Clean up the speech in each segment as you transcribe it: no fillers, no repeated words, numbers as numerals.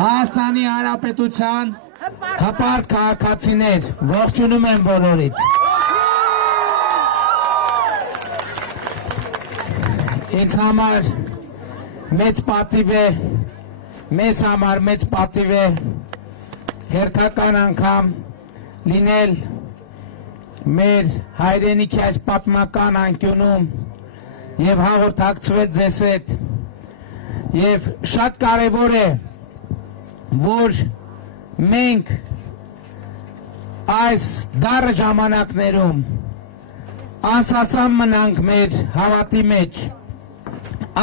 Հայաստանի Հանրապետության հպարտ քաղաքացիներ, ողջունում եմ բոլորիդ։ Ինձ համար մեծ պատիվ է, մեզ համար մեծ պատիվ է հերթական անգամ լինել մեր հայրենիքի այս պատմական անկյունում եւ հաղորդակցվել ձեզ հետ եւ շատ կարեւոր է որ մենք այս դառը ժամանակներում անսասան մնանք մեր հավատի մեջ,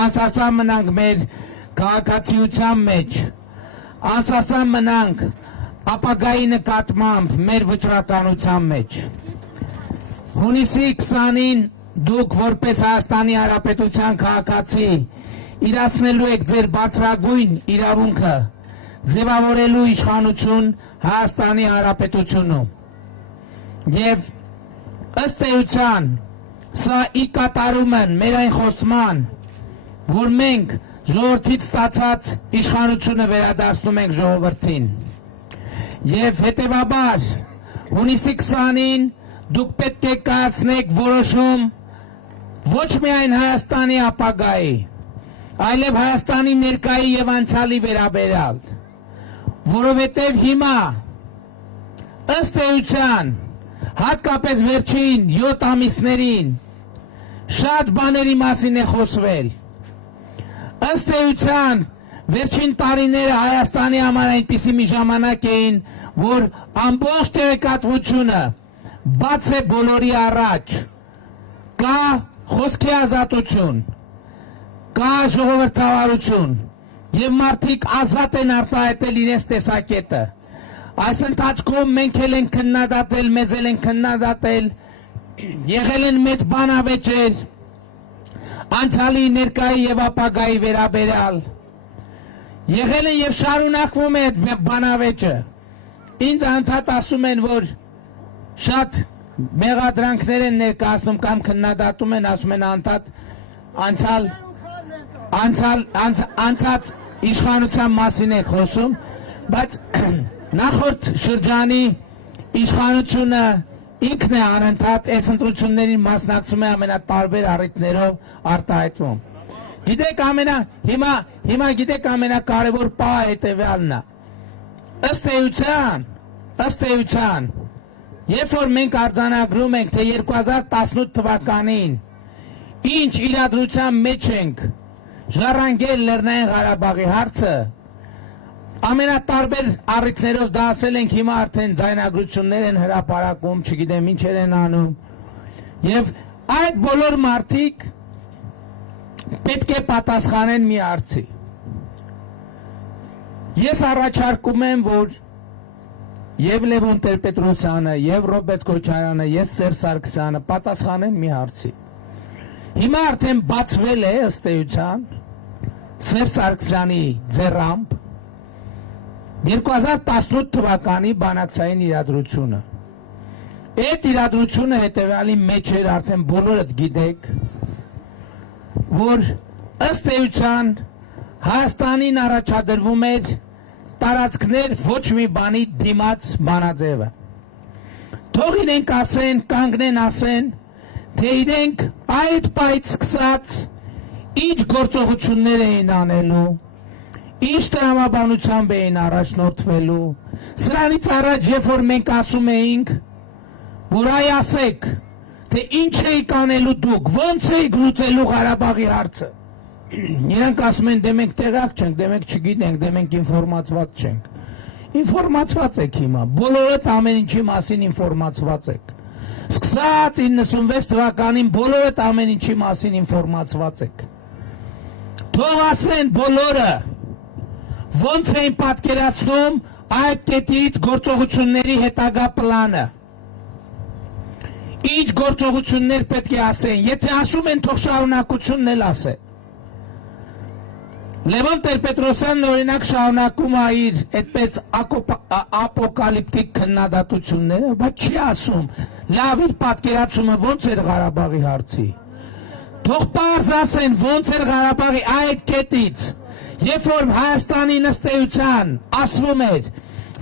անսասան մնանք մեր քաղաքացիության մեջ, անսասան մնանք ապագայի նկատմամբ մեր վճռականության մեջ։ Հունիսի 20-ին դուք որպես Հայաստանի Հանրապետության քաղաքացի իրացնելու եք ձեր բարձրագույն իրավունքը ձևավորելու իշխանություն Հայաստանի Հանրապետությունում։ Եվ ըստ էության սա ի կատարում են մեր այն խոստման, որ մենք ժողովրդից ստացած իշխանությունը վերադարձնում ենք ժողովրդին։ Եվ հետևաբար հունիսի 20-ին դուք պետք է կայացնեք որոշում ոչ միայն Հայաստանի ապագայի, այլև Հայաստանի ներկայի եւ անցյալի վերաբերյալ, որովհետեւ հիմա ըստ էության հատկապես վերջին 7 ամիսներին շատ բաների մասին է խոսվել։ Ըստ էության վերջին տարիները Հայաստանի համար այնպիսի մի ժամանակ էին, որ ամբողջ տեղեկատվությունը բաց է բոլորի առաջ, կա խոսքի ազատություն, կա ժողովրդավարություն եւ մարդիկ ազատ են արտահայտել իրենց տեսակետը։ Այս ընթացքում մենք էլ ենք քննադատել, մեզ էլ են քննադատել, եղել են մեծ բանավեճեր անցյալի, ներկայի եւ ապագայի վերաբերյալ, եղել են եւ շարունակվում է այդ բանավեճը։ Ինձ անդադ ասում են, որ շատ մեղադրանքներ են ներկայացնում կամ քննադատում են, ասում են անդադ անցած իշխանության մասին եք խոսում, բայց նախորդ շրջանի իշխանությունը ինքն է անընդհատ այս ընտրություններին մասնակցում է ամենատարբեր առիթներով արտահայտվում։ Գիտեք հիմա գիտեք ամենակարևոր պահը հետևյալն է։ Ըստ էության երբ որ մենք արձանագրում ենք, թե 2018 թվականին ինչ իրադրության մեջ ենք ժառանգել Լեռնային Ղարաբաղի հարցը, ամենատարբեր առիթներով դա ասել ենք, հիմա արդեն ձայնագրություններ են հրապարակում, չգիտեմ ինչեր են անում, եւ այդ բոլոր մարդիկ պետք է պատասխանեն մի հարցի։ Ես առաջարկում եմ, որ եւ Լևոն Տեր-Պետրոսյանը, եւ Ռոբերտ Քոչարյանը, եւ Սերժ Սարգսյանը պատասխանեն մի հարցի։ Հիմա արդեն բացվել է ըստ էության Սերժ Սարգսյանի ձեռամբ 2018 թվականի բանակցային իրադրությունը։ Այդ իրադրությունը հետևյալի մեջ էր, արդեն բոլորդ գիտեք, որ ըստ էության Հայաստանին առաջադրվում էր տարածքներ ոչ մի բանի դիմաց բանաձևը։ Թող իրենք ասեն, կանգնեն ասեն, թե իրենք այդ պայից սկսած ինչ գործողություններ էին անելու, ինչ տրամաբանությամբ էին առաջնորդվելու։ Սրանից առաջ, երբ որ մենք ասում էինք, որ այ ասեք, թե ինչ էիք անելու դուք, ոնց էիք լուծելու Ղարաբաղի հարցը։ Իրանք ասում են, դե մենք տեղակ չենք, դե մենք չգիտենք, դե մենք ինֆորմացված չենք։ Ինֆորմացված եք հիմա, բոլորդ ամեն ինչի մասին ինֆորմացված եք։ Սկսած 96 թվականին բոլորդ ամեն ինչի մասին ինֆորմացված եք։ Թող ասեն բոլորը, ոնց էին պատկերացնում այդ կետից գործողությունների հետագա պլանը։ Ինչ գործողություններ պետք է ասեն, եթե ասում են, թող շարունակությունն էլ ասեն։ Լևոն Տեր-Պետրոսյանն օրինակ շարունակում է իր այդպես ապոկալիպտիկ քննադատությունները, բայց չի ասում, լավ իր պատկերացումը ոնց էր Ղարաբաղի հարցի։ Թող պարզ ասեն ոնց էր Ղարաբաղի այդ կետից Երբ որ Հայաստանի նստեյության ասվում էր,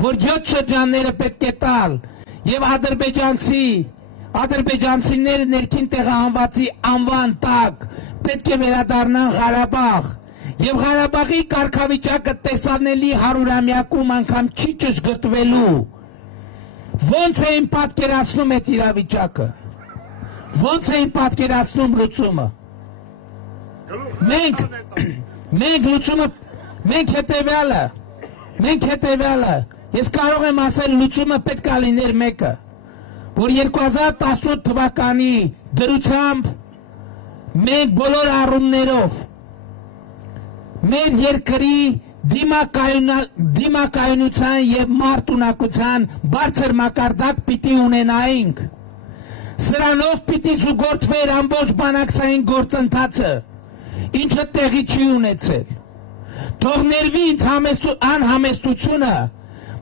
որ 7 շրջանները պետք է տալ եւ ադրբեջանցիները ներքին տեղահանվածի անվան տակ պետք է վերադառնան Ղարաբաղ եւ Ղարաբաղի կարգավիճակը տեսանելի 100-ամյակում անգամ չի ճշգրտվելու ոնց էին պատկերացնում այդ իրավիճակը ոնց էին պատկերացնում լուծումը մենք հետեւյալը ես կարող եմ ասել լուծումը պետք է լիներ մեկը որ 2018 թվականի դրությամբ մենք բոլոր առումներով մեր երկրի դիմակայունության եւ մարտունակության բարձր մակարդակ պիտի ունենայինք սրանով պիտի զուգորդվեր ամբողջ բանակցային գործընթացը ինչը տեղի չի ունեցել թող ներվի ինձ անհամեստությունը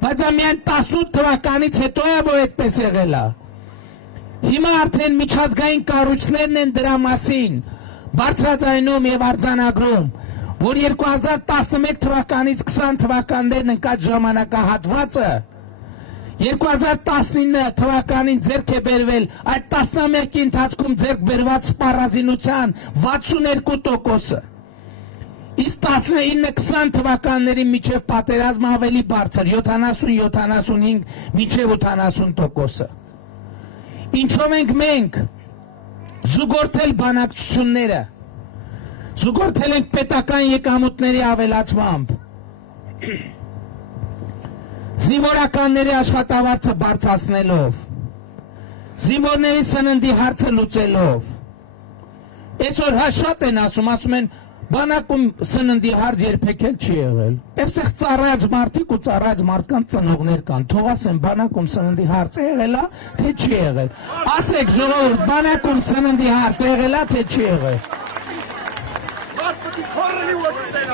բայց դա միայն 18 թվականից հետո է որ այդպես եղել է հիմա արդեն միջազգային կառույցներն են դրա մասին բարձրաձայնում եւ արձանագրում որ 2011 թվականից 20 թվականներն ընկած ժամանակահատվածը 2019 թվականին ձեռք է բերվել այդ տասնամյակի ընթացքում ձեռք բերված սպառազինության 62%-ը իսկ 19-20 թվականների միջև պատերազմը ավելի բարձր 70-75 մինչև 80%-ը ինչով ենք մենք զուգորդել բանակցությունները զուգորդել ենք պետական եկամուտների ավելացմամբ զինվորականների աշխատավարձը բարձրացնելով զինվորների սննդի հարցը լուծելով այսօր շատ են ասում են բանակում սննդի հարց երբեք էլ չի եղել այստեղ ծառայած մարդիկ ու ծառայած մարդկանց ծնողներ կան թող ասեն բանակում սննդի հարց եղել է թե չի եղել ասեք ժողովուրդ բանակում սննդի հարց եղել է թե չի եղել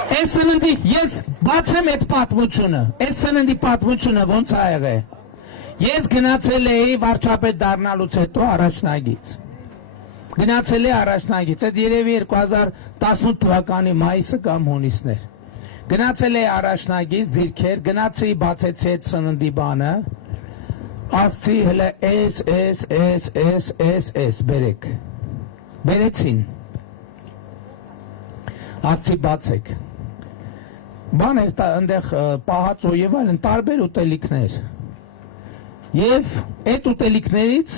Այս սննդի ես բացեմ այդ պատմությունը այս սննդի պատմությունը ոնց ա եղել ես գնացել էի վարչապետ դառնալուց հետո առաջնագից գնացել է առաջնագից այդ երևի 2018 թվականի մայիսը կամ հունիսն էր գնացել է առաջնագից դիրքեր գնացի բացեցի այդ սննդի բանը ասցի հələ S բերեք բերեցին ասցի բացեք բան էր այնտեղ պահածո եւ այլն տարբեր ուտելիքներ եւ այդ ուտելիքներից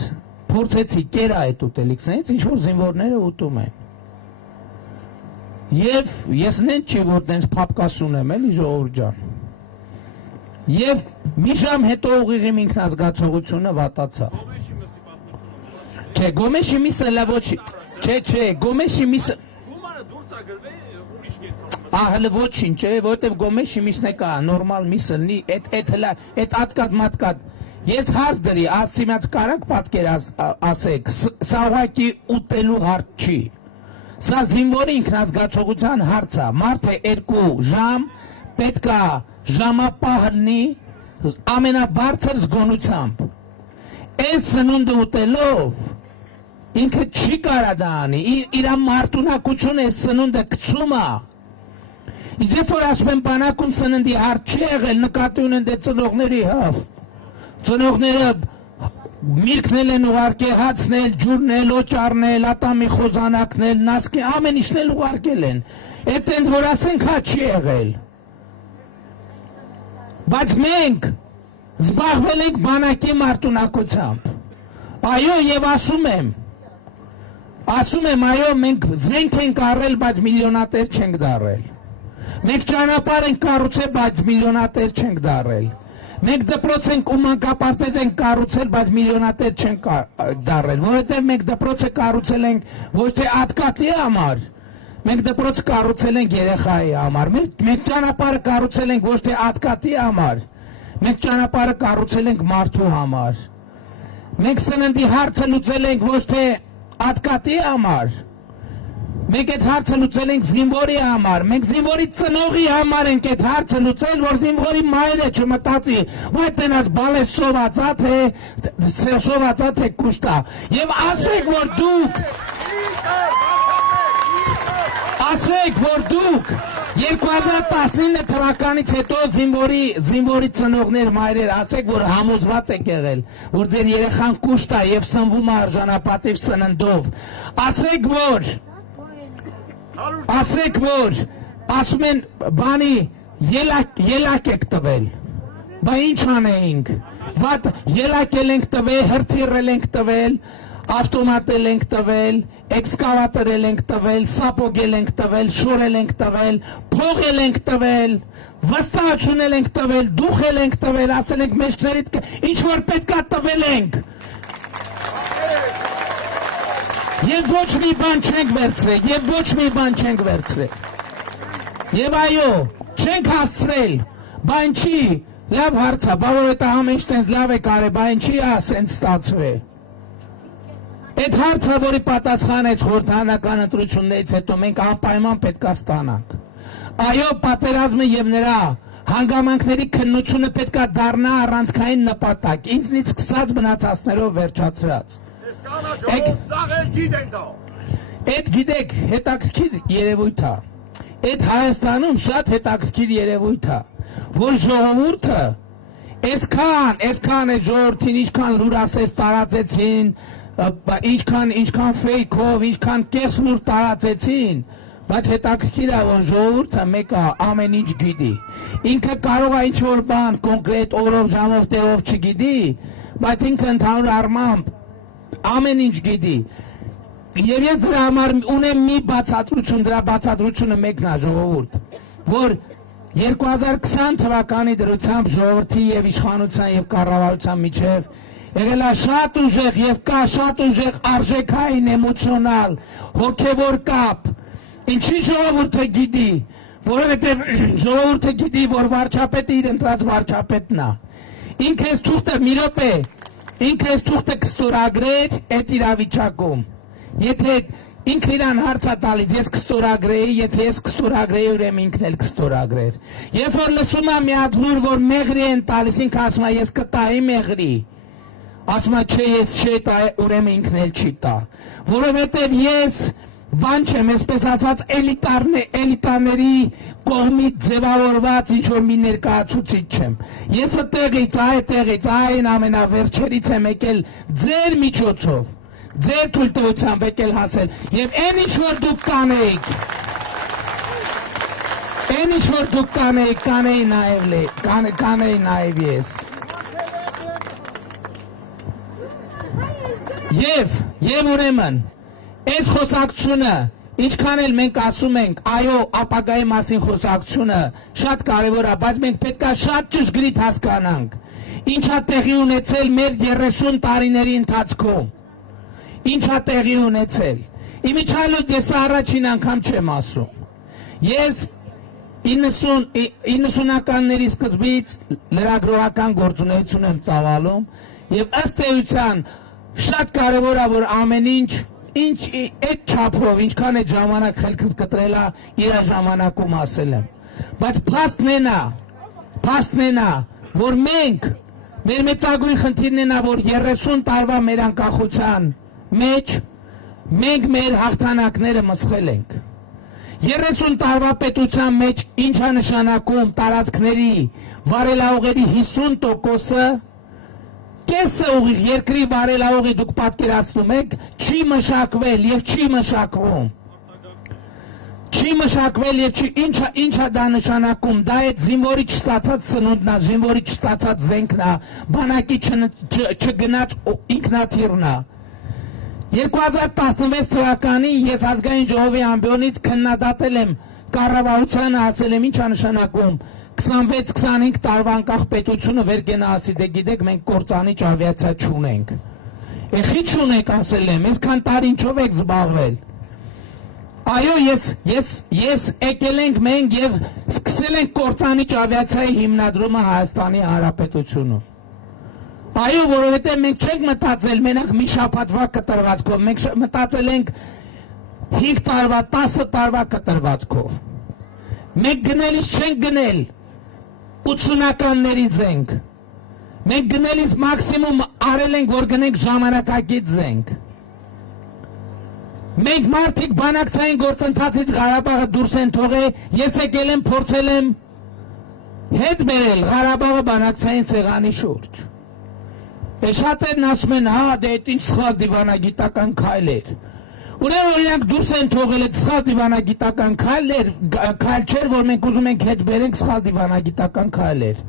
փորձեցի կերա այդ ուտելիքներից ինչ որ զինվորները ուտում են եւ ես նենց չի որ տենց փապկաս ունեմ էլի ժողովուրդ ջան եւ մի ժամ հետո ուղիղ իմ ինքնազգացողությունը վատացա չէ գոմեշի միսը լավ ոչ չէ գոմեշի միսը Ահլը ոչինչ է, որտեվ գոմեշի միսն է կա, նորմալ միսը լինի, այդ ատկատ մատկատ, ես հարց դրի, ասցի մատ կարակ պատկեր ասեք, սա ուղղակի ուտելու հարց չի, սա զինվորի ինքնազգացողության հարց է, մարդը 2 ժամ պետքա ժամապահ լինի ամենաբարձր զգոնությամբ, այս սնունդը ուտելով ինքը չի կարա դա անի, իր մարտունակությունը այս սնունդը գցում է Իսկ երբ որ ասում են բանակում սննդի հարց չի եղել, նկատի ունեն դե ծնողների հավ։ Ծնողները միրգնել են ուղարկել, հացնել, ջուրնել, օճառնել, ատամի խոզանակնել, նասկի, ամեն ինչն էլ ուղարկել են։ Այդ տենց որ ասենք հա չի եղել։ Բայց մենք զբաղվել ենք բանակի մարտունակությամբ։ Այո, եւ ասում եմ, այո, մենք զենք ենք առել, բայց միլիոնատեր չենք դառել։ Մենք ճանապարհ ենք կառուցել, բայց միլիոնատեր չենք դառել։ Մենք դպրոց ենք ու մանկապարտեզ ենք կառուցել, բայց միլիոնատեր չենք դառել, որովհետև մենք դպրոցը կառուցել ենք ոչ թե ատկատի համար, մենք դպրոցը կառուցել ենք երեխայի համար, մենք ճանապարհը կառուցել ենք ոչ թե ատկատի համար, մենք ճանապարհը կառուցել ենք մարդու համար։ Մենք սննդի հարցը լուծել ենք ոչ թե ատկատի համար, մենք այդ հարցը լուծել ենք զինվորի համար, մենք զինվորի ծնողի համար ենք այդ հարցը լուծել, որ զինվորի մայրը չմտածի, ու այդ տենաս բալես սովածա թե կուշտա, և ասեք, որ դուք 2019 թվականից հետո զինվորի ծնողներ մայրեր ասեք, որ համոզված եք եղել, որ ձեր երեխան կուշտ է եւ սնվում է արժանապատիվ սննդով։ Ասեք, որ ասում են բանի ելակ եք տվել։ Բա ինչ անեինք։ Վատ ելակ ենք տվել, հրթիռ ենք տվել, ավտոմատ ենք տվել, էքսկավատոր ենք տվել, սապոգ ենք տվել, շոր ենք տվել, փող ենք տվել, վստահություն ենք տվել, դուխ ենք տվել, ասել ենք մեջներիդ ինչ որ պետքա տվել ենք։ Եվ ոչ մի բան չենք վերցրել, Եվ այո, չենք հասցրել, բա ինչի, լավ հարց է, բա որ այդ ամեն ինչ լավ է կարել, բա ինչի է ասենց ստացվել։ Այդ հարցը, որի պատասխանեց խորհրդարանական ընտրություններից հետո մենք անպայման պետք է ստանանք։ Այո, պատերազմը եւ նրա հանգամանքների քննությունը պետք է դառնա առանցքային նպատակ, ինձնից սկսած մնացածներով վերջացրած։ Այդ գիտեք, հետաքրքիր երևույթ է։ Այդ Հայաստանում շատ հետաքրքիր երևույթ է, որ ժողովուրդը այսքան է ժողովրդին ինչքան լուրասես տարածեցին, ինչքան ֆեյքով, ինչքան կեղծ լուր տարածեցին, բայց հետաքրքիր է, որ ժողովուրդը մեկը ամեն ինչ գիտի։ Ինքը կարող է ինչ-որ բան կոնկրետ օրով, ժամով, տեղով չգիտի, բայց ինքը ընդհանուր առմամբ ամեն ինչ գիտի։ Եվ ես դրա համար ունեմ մի բացատրություն, դրա բացատրությունը մեկն է ժողովուրդ, որ 2020 թվականի դրությամբ ժողովրդի եւ իշխանության եւ կառավարության միջև եղել է շատ ուժեղ եւ կա շատ ուժեղ արժեքային էմոցիոնալ հոգեվոր կապ։ Ինչի ժողովուրդը գիտի, որովհետեւ ժողովուրդը գիտի, որ վարչապետը իր ընտրած վարչապետն է։ Ինքը այս թուղթը մի րոպե, ինքը այս թուղթը կստորագրեր այդ իրավիճակում։ Եթե ինքը իրան հարց է տալիս, ես կստորագրեի, եթե ես կստորագրեի, ուրեմն ինքն էլ կստորագրեր։ Երբ որ լսում է մի հատ լուր, որ մեղրի են տալիս, ինքը ասում է ես կտայի մեղրի։ Ասում է չէ, ես չի տա, ուրեմն ինքն էլ չի տա։ Որովհետև ես բան չեմ, այսպես ասած էլիտարների կողմից ձևավորված ինչ որ մի ներկայացուցիչ չեմ։ Ես այդտեղից, այն ամենավերջերից եմ եկել ձեր միջոցով, ձեր թույլտվությամբ եկել հասել, եւ այն ինչ որ դուք կանեի նաեւ ես։ Եվ ուրեմն, այս խոսակցությունը, ինչքան էլ մենք ասում ենք, այո, ապագայի մասին խոսակցությունը շատ կարևոր է, բայց մենք պետք է շատ ճշգրիտ հասկանանք, ինչա տեղի ունեցել մեր 30 տարիների ընթացքում, ինչա տեղի ունեցել։ Իմիջիայլոց ես առաջին անգամ չեմ ասում։ Ես 90-ականների սկզբից լրագրողական գործունեություն եմ ծավալում եւ ըստ էության շատ կարևոր է, որ ամեն ինչ այդ չափով, ինչքան այդ ժամանակ խելքս կտրել է, իր ժամանակում ասել եմ։ Բայց փաստն է, որ մենք, մեր մեծագույն խնդիրն է, որ 30 տարվա մեր անկախության մեջ մենք մեր հաղթանակները մսխել ենք։ 30 տարվա պետության մեջ ինչա նշանակում տարածքների վարելաուղերի 50%-ը կեսը ուղիղ երկրի վարելաուղի դուք պատկերացնում եք չի մշակվել եւ չի մշակվում։ Չի մշակվել եւ ինչա դա նշանակում, դա այդ զինվորի չստացած սնունդն է, զինվորի չստացած զենքն է, բանակի չգնաց ինքնաթիռն է։ 2016 թվականին ես ազգային ժողովի ամբիոնից քննադատել եմ կառավարությանը, ասել եմ ինչա նշանակում 26-25 տարվա անկախ պետությունը վեր կենա ասի, դե գիտեք մենք կործանիչ ավիացիա չունենք։ Ეხի չունենք ասել եմ, այսքան տարի ինչով եք զբաղվել։ Այո, ես եկել ենք մենք եւ սկսել ենք կործանիչ ավիացիայի հիմնադրումը Հայաստանի Հանրապետությունում։ Այո, որովհետեւ մենք չենք մտածել մենակ մի շաբաթվա կտրվածքով, մենք մտածել ենք 5 տարվա, 10 տարվա կտրվածքով։ Մենք գնելիս չենք գնել 80-ականների զենք։ Մենք գնելիս մաքսիմում արել ենք, որ գնենք ժամանակակից զենք։ Մենք մարդիկ բանակցային գործընթացից Ղարաբաղը դուրս են թողել, ես եկել եմ փորձել եմ հետ բերել Ղարաբաղը բանակցային սեղանի շուրջ։ Շատերն ասում են, հա, դե այդ ինչ սխալ դիվանագիտական քայլ էր։ Ուրեմն օրինակ դուրս են թողել այդ սխալ դիվանագիտական քայլ չէր, որ մենք ուզում ենք հետ բերենք սխալ դիվանագիտական քայլեր։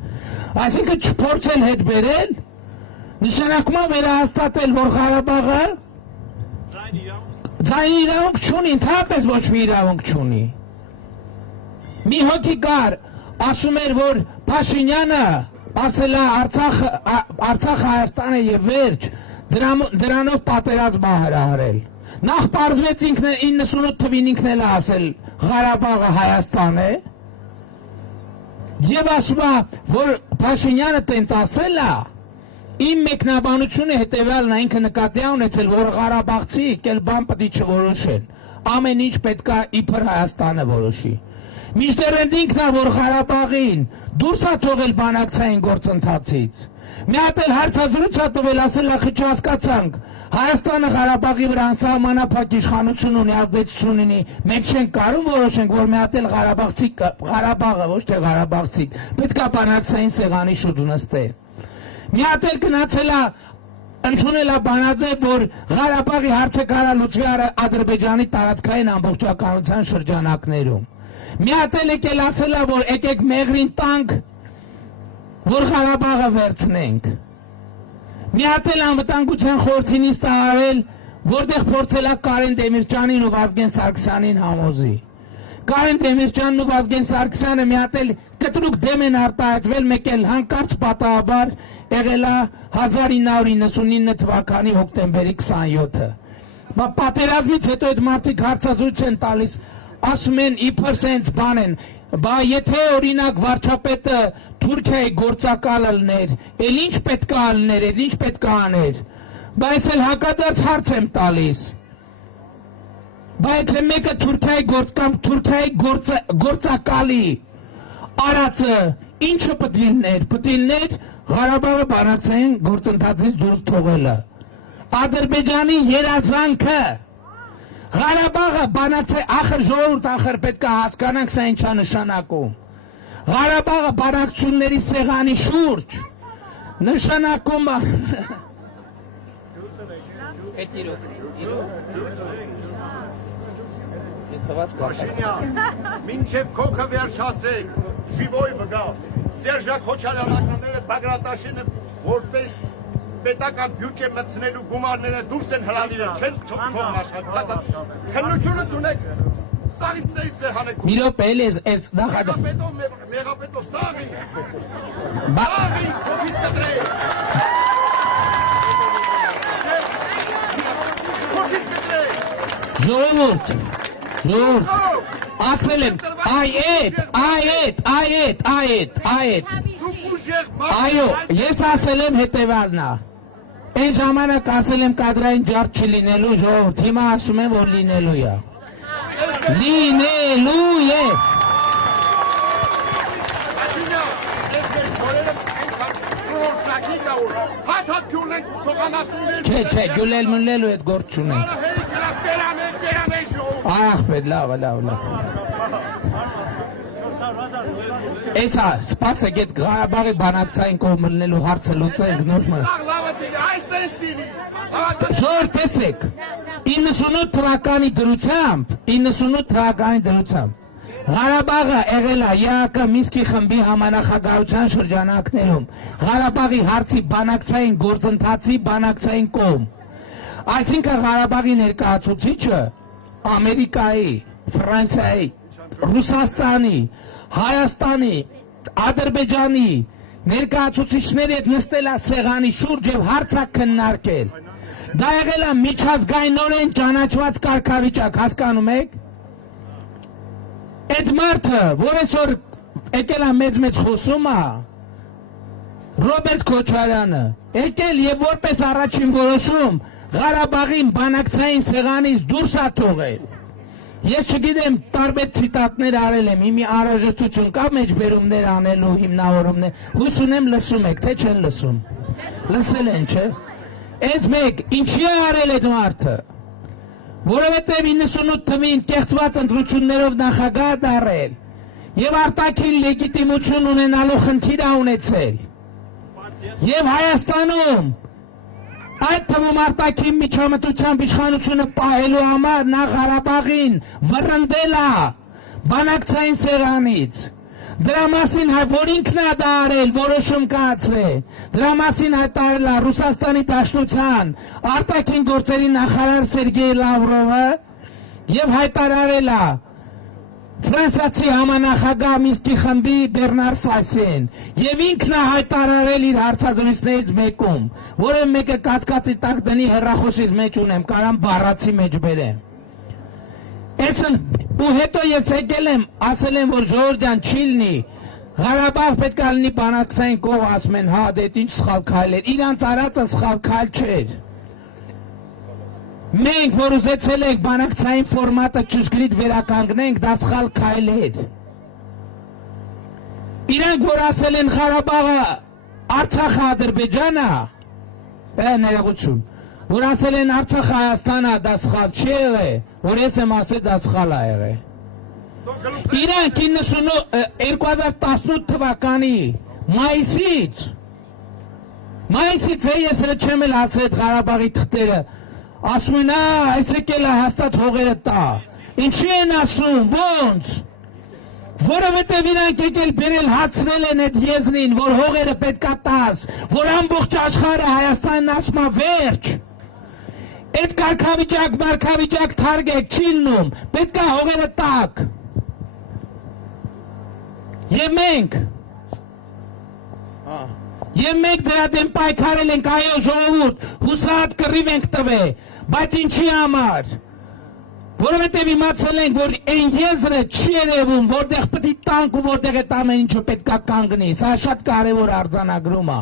Այսինքն չփորձել հետ բերել, նշանակում է վերահաստատել, որ Ղարաբաղը ձայնի իրավունք չունի, ընդհանրապես ոչ մի իրավունք չունի։ Մի հոգի կար, ասում էր, որ Փաշինյանը ասել է Արցախ Հայաստանը եւ վերջ, դրանով պատերազմ է հրահրել։ Նախ պարզվեց 98 թվին ինքն էլ ասել Ղարաբաղը Հայաստան է, եւ ասում է, որ Փաշինյանը տենց ասել է, իմ մեկնաբանությունը հետևյալն է, ինքը նկատի ունեցել, որ Ղարաբաղցիք էլ բան պետք է չորոշեն, ամեն ինչ պետք է իբր Հայաստանը որոշի։ Մինչդեռ ինքն է, որ Ղարաբաղին դուրս է թողել բանակցային գործընթացից։ Մի հատ էլ հարցազրույց է տվել, ասել է, չհասկացանք, Հայաստանը Ղարաբաղի վրա անսահմանափակ իշխանություն ունի, ազդեցություն ունի, մենք չենք կարող որոշենք, որ մի հատ էլ Ղարաբաղը, ոչ թե Ղարաբաղցիք, պետք է բանակցային սեղանի շուրջ նստեն։ Մի հատ էլ գնացել է ընդունել է բանաձև, որ Ղարաբաղի հարցը կարա լուծվի Ադրբեջանի տարածքային ամբողջականության շրջանակներում։ Մի հատ էլ եկել ասել է, որ եկեք մեղրին տանք, որ Ղարաբաղը վերցնենք։ Մի հատ էլ անվտանգության խորհրդի նիստ է արել, որտեղ փորձել է Կարեն Դեմիրճյանին ու Վազգեն Սարգսյանին համոզի։ Կարեն Դեմիրճյանն ու Վազգեն Սարգսյանը մի հատ էլ կտրուկ դեմ են արտահայտվել, մեկ էլ հանկարծ պատահաբար եղել է 1999 թվականի հոկտեմբերի 27-ը։ Պատերազմից հետո այդ մարդիկ հարցազրույց են տալիս, ասում են իբր սենց բան են, բա եթե օրինակ վարչապետը Թուրքիայի գործակալը լներ, էլ ինչ պետք է ալներ, էլ ինչ պետք է աներ, բայց էլ հակադարձ հարց եմ տալիս, բայց մեկը Թուրքիայի գործակալի արածը ինչը պետք լներ, Ղարաբաղը բանակցային գործընթացից դուրս թողելը, Ադրբեջանի երազանքը, Ղարաբաղը բանակցային, ախր ժողովուրդ, ախր պետք է հասկանանք սա ինչա նշանակում։ Ղարաբաղը բանակցությունների սեղանի շուրջ նշանակում է Փաշինյան, մինչև քոքը վերջացրեք, ժիվոյ վգա, Սերժակ Խոչարյանականները Բագրատաշինը որպես պետական բյուջե մտցնելու գումարները դուրս են հրավիրել, չեն թողն աշխատել, քննությունը դունեք, սաղի ծերից է հանեք։ Մի րոպե էլ ես նախադա։ Մեղապետով սաղի, քովից կտրեք։ Քովից կտրեք։ Ժողովուրդ, ասել եմ, այո, ես ասել եմ հետևյալն է, այն ժամանակ ասել եմ կադրային ջարդ չլինելու, ժողովուրդ, հիմա ասում եմ, որ լինելու է, լինելու է։ Չէ, գյուլել մնլելու էդ գործ չունենք։ Ախպետ, լավ։ Էսա, սպասեք էդ Ղարաբաղի բանակցային կողմ մնլելու հարցը լուծենք նորմը։ Ժողովուրդ տեսեք, 98 թվականի դրությամբ Ղարաբաղը եղել է ԵԱԿ Մինսկի խմբի համանախագահության շրջանակներում Ղարաբաղի հարցի բանակցային գործընթացի բանակցային կողմ։ Այսինքն Ղարաբաղի ներկայացուցիչը Ամերիկայի, Ֆրանսիայի, Ռուսաստանի, Հայաստանի, Ադրբեջանի ներկայացուցիչների հետ նստել է սեղանի շուրջ եւ հարց է քննարկել։ Դա եղել է միջազգայինորեն ճանաչված կարգավիճակ, հասկանում եք։ Այդ մարդը, որ այսօր եկել է մեծ խոսում է, Ռոբերտ Քոչարյանը, եկել եւ որպես առաջին որոշում Ղարաբաղին բանակցային սեղանից դուրս է թողել։ Ես չգիտեմ, տարբեր ցիտատներ արել եմ, իմի անհրաժեշտություն կա մեջբերումներ անելու, հիմնավորումներ, հույս ունեմ լսում եք, թե չեն լսում։ Լսել են, չէ։ Այս մեկ, ինչի է արել այդ մարդը, որովհետև 98 թվին կեղծված ընտրություններով նախագահ դարել եւ արտաքին լեգիտիմություն ունենալու խնդիր ունեցել եւ Հայաստանում այդ թվում արտաքին միջամտությամբ իշխանությունը պահելու համար նա Ղարաբաղին վռնդել է բանակցային սեղանից դրա մասին որ ինքն է դա արել որոշում կայացրել դրա մասին հայտարարել է Ռուսաստանի Դաշնության արտաքին գործերի նախարար Սերգեյ Լավրովը եւ հայտարարել է Ֆրանսիացի համանախագահ Մինսկի խմբի Բերնար Ֆասեն եւ ինքն է հայտարարել իր հարցազրույցներից մեկում որը մեկը կասկածի տակ դնի հեռախոսից մեջ ունեմ կարամ բառացի մեջ բերեմ Էսն ու հետո ես եկել եմ ասել եմ որ Ժորժյան չիլնի Ղարաբաղ պետք է լինի բանակցային կող ասում են հա դե ինչ սխալ քայլ էր իրանց արածը սխալ քայլ չէր Մենք որ ուզեցել ենք բանակցային ֆորմատը ճշգրիտ վերականգնենք դա սխալ քայլ էր Իրանք որ ասել են Ղարաբաղը Արցախը Ադրբեջանը ներողություն որ ասել են Արցախը Հայաստանը դա սխալ չի եղել որ ես եմ ասել դա սխալ է եղել Իրանք 2018 թվականի մայիսից ես էլ չեմ էլ ասել այդ Ղարաբաղի թղթերը ասում են այս եկել է հաստատ հողերը տա ինչի են ասում ոնց որովհետև իրանք եկել բերել հացրել են այդ եզնին որ հողերը պետքա տաս որ ամբողջ աշխարհը Հայաստանն ասում է վերջ Այդ կարգավիճակ թարգեք չի լինում, պետք է հողերը տակ։ Եվ մենք դրա դեմ պայքարել ենք, այո ժողովուրդ, հուսահատ կռիվ ենք տվել, բայց ինչի համար։ Որովհետև իմացել ենք, որ այն եզրը չի երևում, որտեղ պետք է տանք ու որտեղ այդ ամեն ինչը պետք է կանգնի, սա շատ կարևոր արձանագրում է։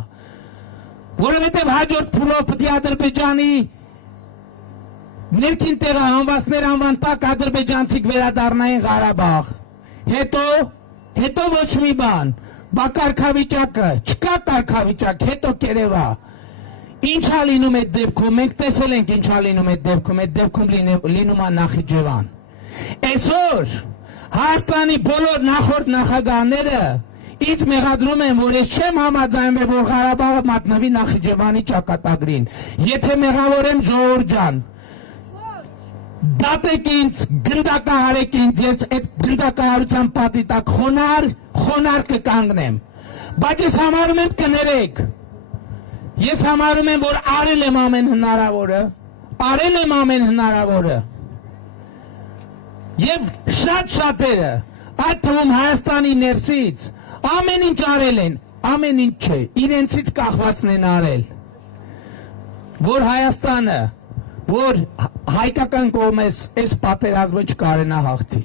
Որովհետև հաջորդ փուլով պետք է Ադրբեջանի Ներքին տեղը հանվածներ անվան տակ ադրբեջանցիք վերադառնային Ղարաբաղ։ Հետո ոչ մի բան, բա կարգավիճակը, չկա կարգավիճակ, հետո կերևա։ Ինչ է լինում այդ դեպքում, մենք տեսել ենք ինչ է լինում այդ դեպքում լինում է Նախիջևան։ Այսօր Հայաստանի բոլոր նախորդ նախագահները ինձ մեղադրում են, որ ես չեմ համաձայնվել, որ Ղարաբաղը մատնվի Նախիջևանի ճակատագրին։ Եթե մեղավոր եմ ժողովուրդ ջան, Դատեք ինձ, գնդակահարեք ինձ, ես այդ գնդակահարության պատի տակ խոնար կկանգնեմ, բայց ես համարում եմ կներեք, ես համարում եմ, որ արել եմ ամեն հնարավորը, և շատ շատերը, այդ թվում Հայաստանի ներսից, ամեն ինչ արել են, ամեն ինչ չէ, իրենցից կախվածն են արել, որ Հայաստանը, որ հայկական կողմես այս պատերազմը չկարենա հաղթի։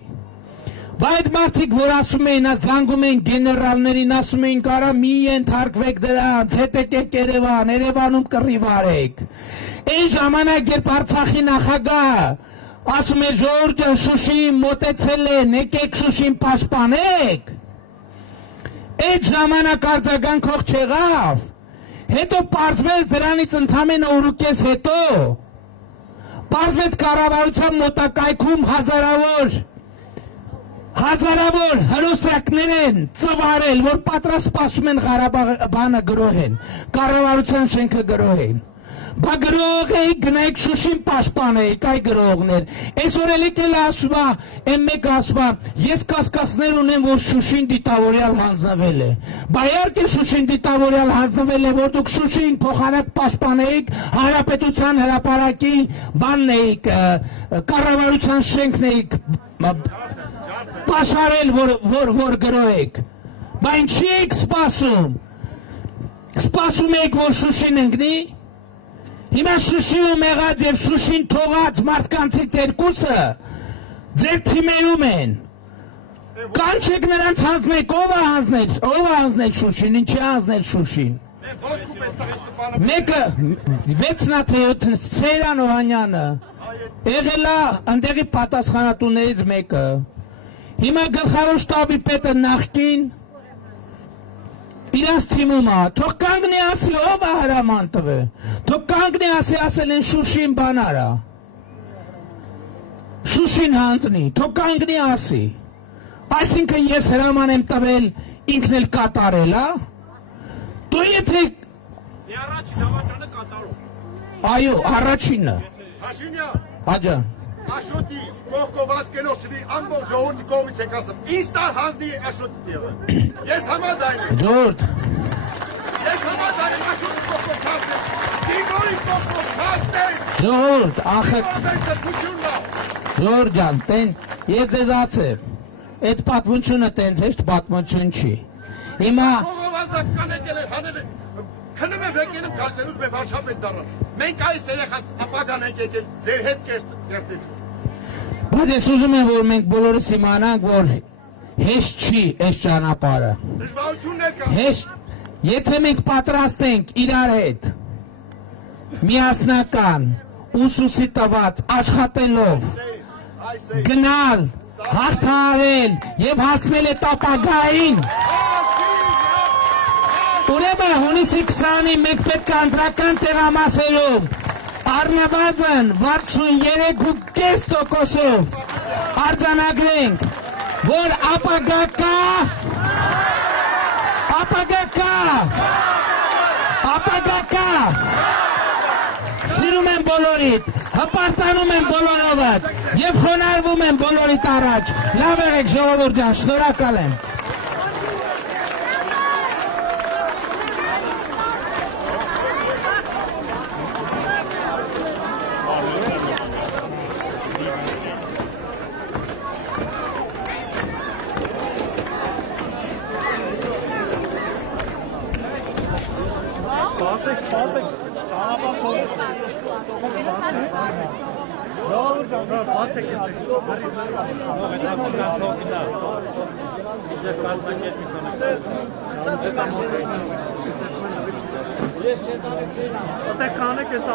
Բայց մարդիկ, որ ասում էին, զանգում էին գեներալներին, ասում էին, կարա մի ենթարկվեք դրանց, հետեկեք Երևան, Երևանում կռիվ արեք։ Այն ժամանակ, երբ Արցախի նախագահը ասում էր ժողովուրդը Շուշիին մոտեցել են, եկեք Շուշին պաշտպանեք, այդ ժամանակ արձագանքող չեղավ, հետո պարզվեց դրանից ընդամենը օրուկես հետո, Պարզվեց կառավարության մոտակայքում հազարավոր հրոսակներ են ծվարել, որ պատրաստ սպասում են Ղարաբաղը գրոհեն, կառավարության շենքը գրոհեն։ Բա գրող էիք, գնայիք Շուշին պաշտպանեիք, այ գրողներ։ Այսօր էլ եկել ասում է, այն մեկը ասում է, ես կասկածներ ունեմ, որ Շուշին դիտավորյալ հանձնվել է։ Բա իհարկե Շուշին դիտավորյալ հանձնվել է, որ դուք Շուշին փոխանակ պաշտպանեիք, Հանրապետության հրապարակի բանն էիք, կառավարության շենքն էիք պաշարել, որ գրոհեք։ Բա ինչի եք սպասում։ Սպասում եք, որ Շուշին ընկնի։ Հիմա Շուշիում եղած և Շուշին թողած մարդկանցից երկուսը ձեր թիմերում են։ Կանչեք նրանց հանձնեք, ով է հանձնել Շուշին, ինչ է հանձնել Շուշին։ Մեկը 6-7 Սեյրան Օհանյանը եղել է ընդեղի պատասխանատուներից մեկը։ Հիմա գլխավոր շտաբի պետը նախկին իրանց թիմում է, թող կանգնի ասի, ով է հրաման տվել, թող կանգնի ասի, ասել են Շուշին բան արա։ Շուշին հանձնի, թող կանգնի ասի։ Այսինքն ես հրաման եմ տվել ինքն էլ կատարել, հա։ Դու եթե Դե առաջին հավատանը կատարող։ այո, առաջինը։ Փաշինյան, Աջան։ Աշոտի կողքոված կելով շվի ամբողջ ժողովրդի կողմից եք ասում։ Ինձ տար հանձնի Աշոտի տեղը։ Ես համաձայն եմ։ Ժորդ, Ես համաձայն եմ Աշոտի կողքով չասնեմ։ Դիգորի կողքով չասնեմ։ ժորդ, ախր Ամենսրբությունն է։ Ժորդ ջան, տեն, ես ձեզ ասեմ, այդ պատմությունը տենց հեշտ պատմություն չի։ Հիմա Կողովազական եկել է հանել է։ Քնում եմ եկել եմ կարծենուց մեր վարշապետ դառան։ Մենք այս երեխաց ապագան ենք եկել ձեր հետ կերտել։ բայց ես ուզում եմ, որ մենք բոլորս իմանանք, որ հեշտ չի այս ճանապարհը։ Դժվարություններ կան։ Հեշտ, եթե մենք պատրաստ ենք իրար հետ միասնական, ուսուսի տված, աշխատելով, Այս է։ գնալ, հաղթահարել եւ հասնել այդ ապագային, ուրեմն հունիսի 20-ին մենք պետք է ընտրական տեղամասերում առնվազն 63.5%-ով արձանագրենք, որ ապագա կա, սիրում եմ բոլորիդ, հպարտանում եմ բոլորովդ եւ խոնարհվում եմ բոլորիդ առաջ, լավ եղեք ժողովուրդ ջան, շնորհակալ եմ։ Սպասեք, սպասեք, ճանապարհ թողեք։ Լավ ջան, սպասեք ես։ Ո՞տե կանեք ես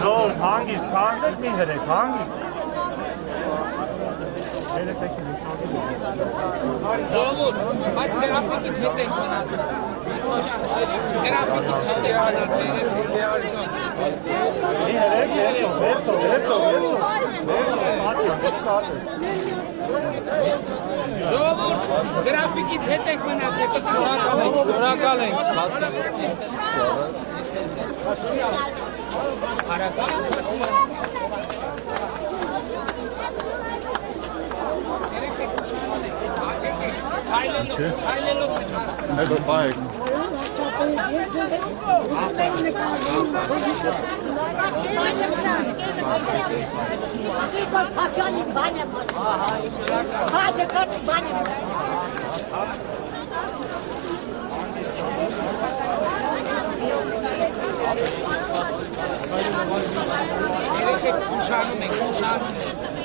Նոր հանգիստ, հանգիստ մի հրեք, հանգիստ։ Ժողովուրդ, բայց գրաֆիկից հետ ենք մնացել։ Գրաֆիկից հետ ենք մնացել։ Մի հրեք, հետո։ Ժողովուրդ, գրաֆիկից հետ ենք մնացել, շնորհակալ ենք, Հետո բայեք։ Երեխեք ուշանում ենք, ուշանում ենք։